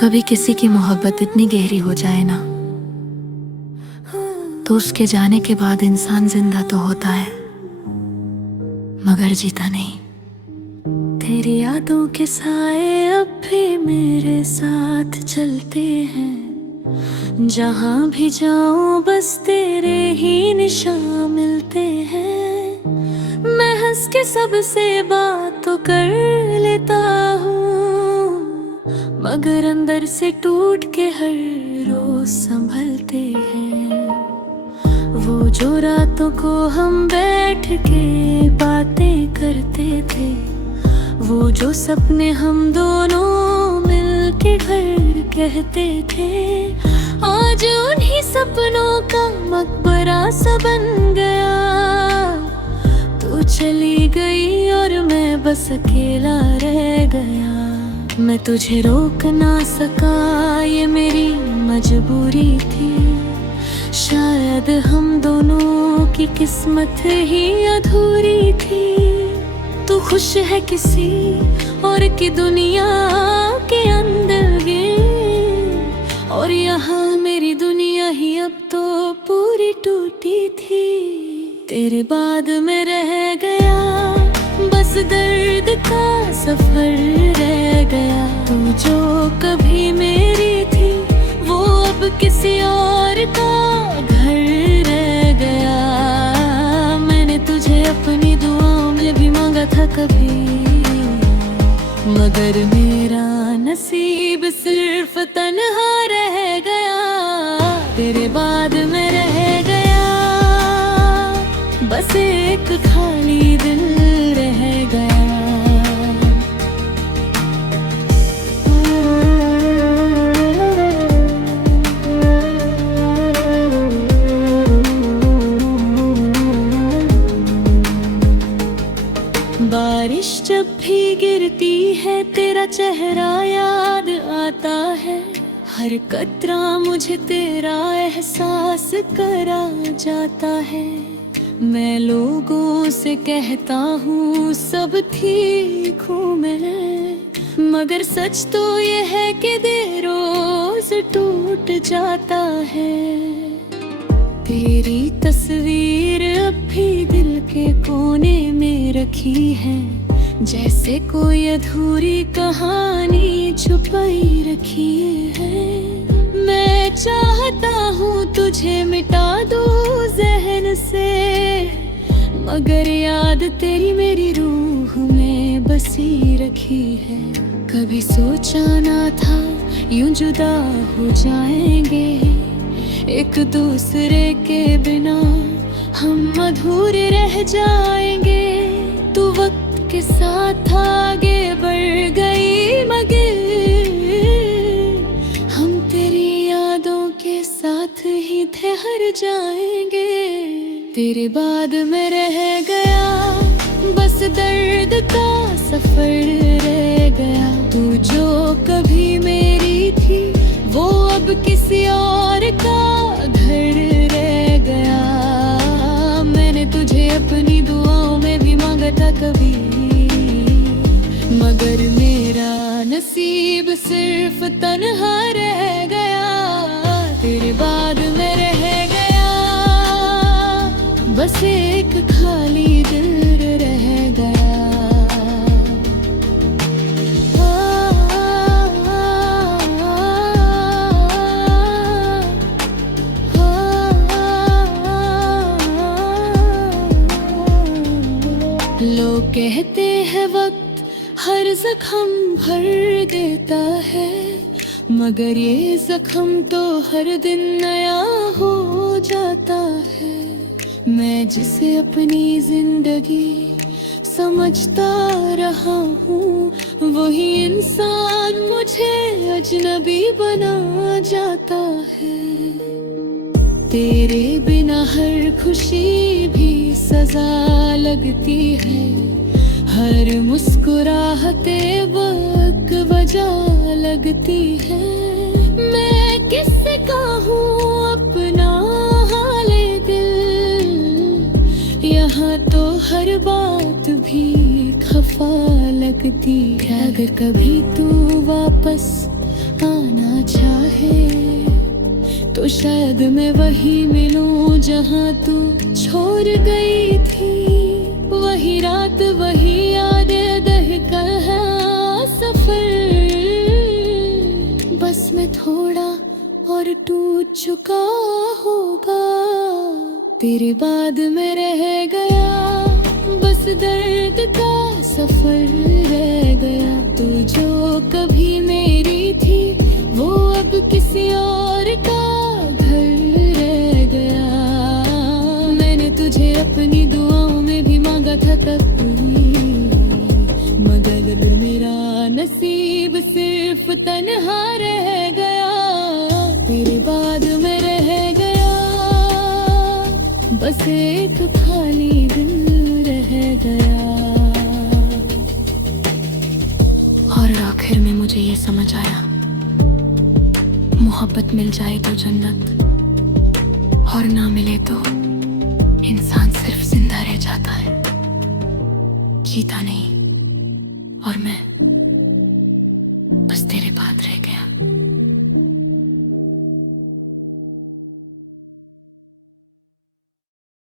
कभी किसी की मोहब्बत इतनी गहरी हो जाए ना, तो उसके जाने के बाद इंसान जिंदा तो होता है मगर जीता नहीं। तेरी यादों के साए अब भी मेरे साथ चलते हैं, जहां भी जाऊं बस तेरे ही निशान मिलते हैं। मैं हंस के सबसे बात तो कर लेता हूँ, मगर अंदर से टूट के हर रोज संभलते हैं। वो जो रातों को हम बैठ के बातें करते थे, वो जो सपने हम दोनों मिल के घर कहते थे, आज उन्हीं सपनों का मकबरा सा बन गया। तू चली गई और मैं बस अकेला रह गया। मैं तुझे रोक ना सका, ये मेरी मजबूरी थी। शायद हम दोनों की किस्मत ही अधूरी थी। तू खुश है किसी और की दुनिया के अंदर गे, और यहाँ मेरी दुनिया ही अब तो पूरी टूटी थी। तेरे बाद में रह गया बस दर्द का सफर रह गया। तू जो कभी मेरी थी वो अब किसी और का घर रह गया। मैंने तुझे अपनी दुआओं में भी मांगा था कभी, मगर मेरा नसीब सिर्फ तन्हा रह गया। तेरे बाद में रह गया बस एक खाली दिल रह गया। बारिश जब भी गिरती है तेरा चेहरा याद आता है। हर कतरा मुझे तेरा एहसास करा जाता है। मैं लोगों से कहता हूँ सब ठीक हूँ मैं, मगर सच तो ये है कि दिल रोज टूट जाता है। तेरी तस्वीर अब भी दिल के कोने में रखी है, जैसे कोई अधूरी कहानी छुपाई रखी है। मैं चाहता हूँ तुझे मिटा दूँ जहन से, मगर याद तेरी मेरी रूह में बसी रखी है। कभी सोचा ना था यूं जुदा हो जाएंगे, एक दूसरे के बिना हम अधूरे रह जाएंगे। तू वक्त के साथ आगे बढ़ गई मगर हम तेरी यादों के साथ ही ठहर जाएंगे। तेरे बाद में रह गया बस दर्द का सफर रह गया। तू जो कभी मेरी थी वो अब किसी और का घर रह गया। मैंने तुझे अपनी दुआओं में भी मांगा था कभी, मगर मेरा नसीब सिर्फ तन्हा रह गया। तेरे बाद में रह गया बस एक खाली दिल रह गया। लोग कहते हैं वक्त हर जख्म भर देता है, मगर ये जख्म तो हर दिन नया हो जाता है। मैं जिसे अपनी जिंदगी समझता रहा हूँ, वही इंसान मुझे अजनबी बना जाता है। तेरे बिना हर खुशी भी सजा लगती है, हर मुस्कुराहटे वक्त वजह लगती है। मैं किससे हर बात भी खफा लगती है। अगर कभी तू वापस आना चाहे तो शायद मैं वही मिलूं जहां तू छोड़ गई थी। वही रात वही यादें दहका है सफर, बस मैं थोड़ा और टूट चुका होगा। तेरे बाद में रह गया बस दर्द का सफर रह गया। तू जो कभी मेरी थी वो अब किसी और का घर रह गया। मैंने तुझे अपनी दुआओं में भी मांगा था कभी, मगर मेरा नसीब सिर्फ तन्हा रह गया। तेरे बाद में रह गया बस एक खाली दिल रह गया। और आखिर में मुझे ये समझ आया, मोहब्बत मिल जाए तो जन्नत, और ना मिले तो इंसान सिर्फ जिंदा रह जाता है, जीता नहीं। और मैं